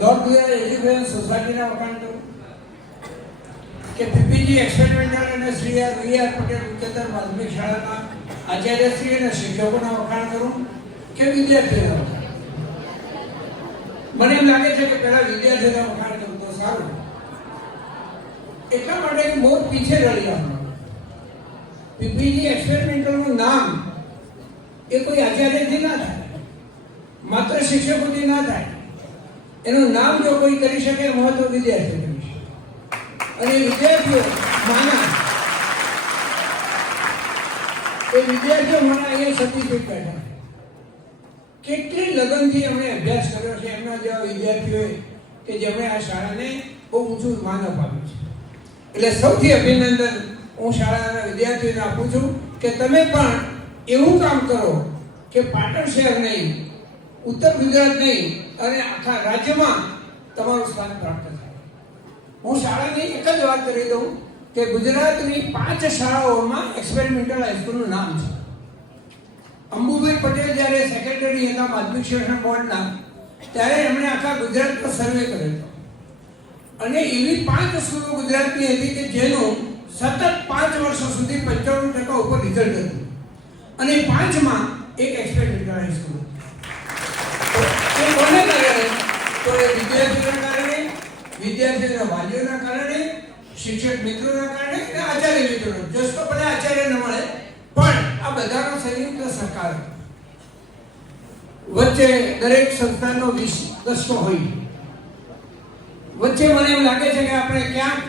North Gujarat education સોસાયટીના વખાણ કરું કે પીપીજી એક્સપેરિમેન્ટલ અને શ્રી આર પટેલ ઉચ્ચતર માધ્યમિક શાળાના આચાર્યશ્રી અને શિક્ષકોના વખાણ કરું કે વિદ્યાર્થીઓના વખાણ? મને એમ લાગે છે કે પહેલા વિદ્યાર્થીઓના વખાણ કરું તો સારું. એટલા માટે મોર પીછે રડી આપણો પીપીજી એક્સપેરિમેન્ટલનું નામ એ કોઈ આચાર્યથી ના થાય, માત્ર શિક્ષકોથી ના થાય. એનું નામ જો કોઈ કરી શકે મહત્વ વિદ્યાર્થીઓ કરી શકે. અને વિદ્યાર્થીઓ માના અહીંયા સર્ટિફિકેટ બેઠા કેટલી લગનથી એમણે અભ્યાસ કર્યો છે એમના જેવા વિદ્યાર્થીઓએ કે જેમણે આ શાળાને બહુ ઊંચું માન અપાવ્યું છે. એટલે સૌથી અભિનંદન હું શાળાના વિદ્યાર્થીઓને આપું છું કે તમે પણ એવું કામ કરો કે પાટણ શહેર નહીં, ઉત્તર ગુજરાત નહીં અને આખા રાજ્યમાં તમારું સ્થાન પ્રાપ્ત થાય. હું શાળાની એક જ વાત કરી દઉં કે ગુજરાતની 5 શાળાઓમાં એક્સપેરિમેન્ટલ હાઈસ્કૂલનું નામ છે. અંબુભાઈ પટેલ જ્યારે સેક્રેટરી હતા માધ્યમિક શિક્ષણ બોર્ડના, ત્યારે એમણે આખા ગુજરાતનો સર્વે કર્યો હતો અને એવી 5 સ્કૂલો ગુજરાતની હતી કે જેનું સતત 5 વર્ષો સુધી 95% ઉપર રિઝલ્ટ હતું અને 5માં એક એક્સપેરિમેન્ટલ હાઈસ્કૂલ. એ કોને કારણે? તો એ વિદ્યાર્થીઓના કારણે, વિદ્યાર્થીઓના વાલીઓના કારણે, શિક્ષક મિત્રોના કારણે અને આચાર્ય મિત્રોના. જસ તો બધા આચાર્ય ન મળે પણ આ બધાનો સંયુક્ત સહકાર. વચ્ચે દરેક સંસ્થાનો દસ્તો હોય. વચ્ચે મને એમ લાગે છે કે આપણે ક્યાંક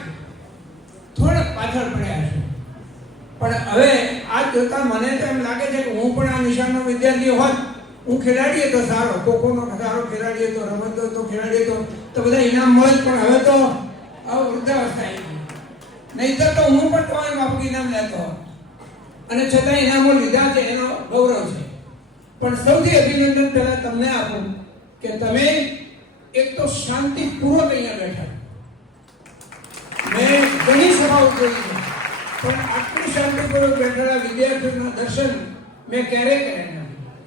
થોડાક પાછળ પડ્યા છે, પણ હવે આ જોતા મને તો એમ લાગે છે કે હું પણ આ નિશાનનો વિદ્યાર્થી હોત, હું ખેલાડી હતો સારો, ખોખોનો સારો ખેલાડી હતો, રમતો હતો ખેલાડી હતો તો બધા ઇનામ મળે. પણ હવે તો વૃદ્ધાવસ્થા આવી ગઈ, નહીંતર તો હું પણ તમારી માફક ઇનામ લેતો અને છતાં ઇનામો લીધા છે એનો ગૌરવ છે. પણ સૌથી અભિનંદન પહેલા તમને આપું કે તમે એક તો શાંતિપૂર્વક અહીંયા બેઠા. મેં ઘણી સભાઓ જોઈ છે પણ આટલું શાંતિપૂર્વક બેઠેલા વિદ્યાર્થીઓના દર્શન મેં ક્યારેય કર્યા નથી.